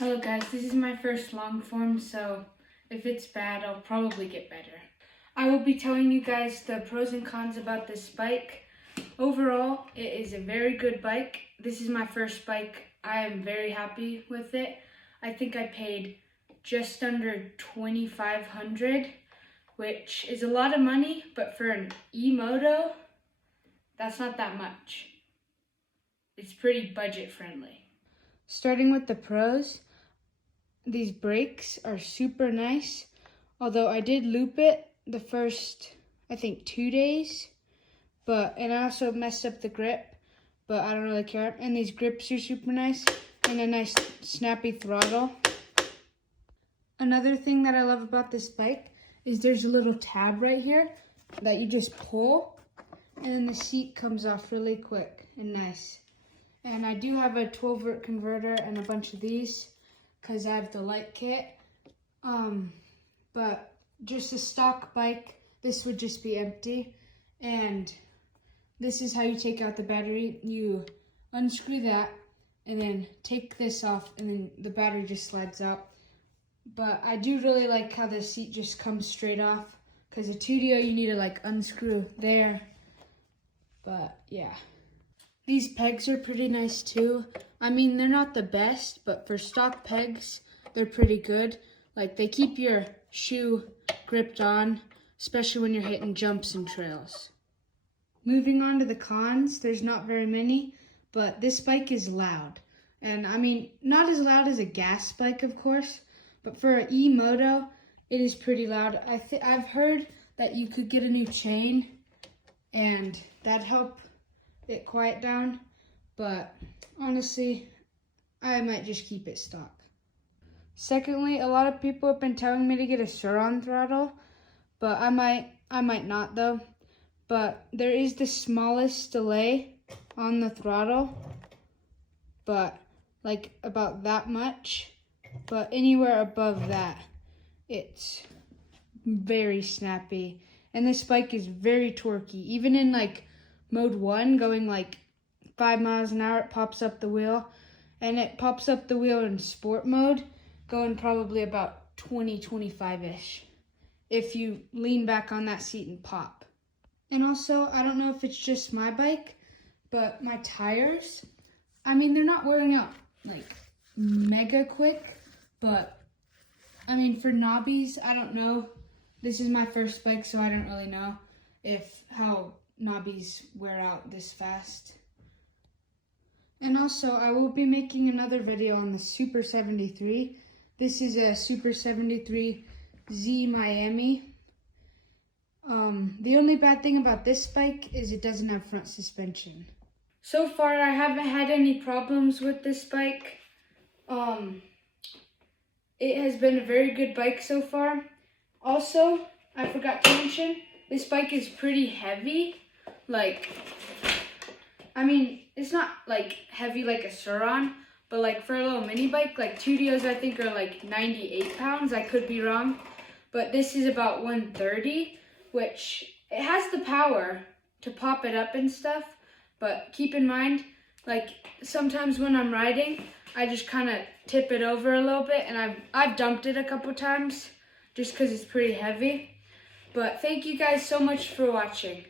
Hello guys, this is my first long form, so if it's bad, I'll probably get better. I will be telling you guys the pros and cons about this bike. Overall, it is a very good bike. This is my first bike. I am very happy with it. I think I paid just under $2,500, which is a lot of money, but for an e-moto, that's not that much. It's pretty budget friendly. Starting with the pros, these brakes are super nice, although I did loop it the first, I think, 2 days, and I also messed up the grip, but I don't really care. And these grips are super nice, and a nice snappy throttle. Another thing that I love about this bike is there's a little tab right here that you just pull, and then the seat comes off really quick and nice. And I do have a 12-volt converter and a bunch of these because I have the lite kit. But just a stock bike, this would just be empty. And this is how you take out the battery. You unscrew that and then take this off, and then the battery just slides out. But I do really like how the seat just comes straight off, because a 2DO you need to like unscrew there. But yeah. These pegs are pretty nice too. I mean, they're not the best, but for stock pegs, they're pretty good. Like, they keep your shoe gripped on, especially when you're hitting jumps and trails. Moving on to the cons, there's not very many, but this bike is loud. And I mean, not as loud as a gas bike, of course, but for an e-moto, it is pretty loud. I've heard that you could get a new chain, and that'd help it quiet down, but honestly, I might just keep it stock. Secondly, a lot of people have been telling me to get a Sur-on throttle, but I might not though. But there is the smallest delay on the throttle, but like about that much. But anywhere above that, it's very snappy. And this bike is very torquey. Even in like mode 1, going like 5 miles an hour, it pops up the wheel. And it pops up the wheel in sport mode, going probably about 20-25-ish. If you lean back on that seat and pop. And also, I don't know if it's just my bike, but my tires, I mean, they're not wearing out like mega quick, but I mean, for knobbies, I don't know. This is my first bike, so I don't really know how knobbies wear out this fast. And also, I will be making another video on the Super 73. This is a Super 73 Z Miami. The only bad thing about this bike is it doesn't have front suspension. So far, I haven't had any problems with this bike. It has been a very good bike so far. Also, I forgot to mention, this bike is pretty heavy. Like, I mean, it's not like heavy like a Sur-on, but like for a little mini bike, like 2DOs I think are like 98 pounds. I could be wrong, but this is about 130, which it has the power to pop it up and stuff. But keep in mind, like sometimes when I'm riding, I just kind of tip it over a little bit, and I've dumped it a couple times just because it's pretty heavy. But thank you guys so much for watching.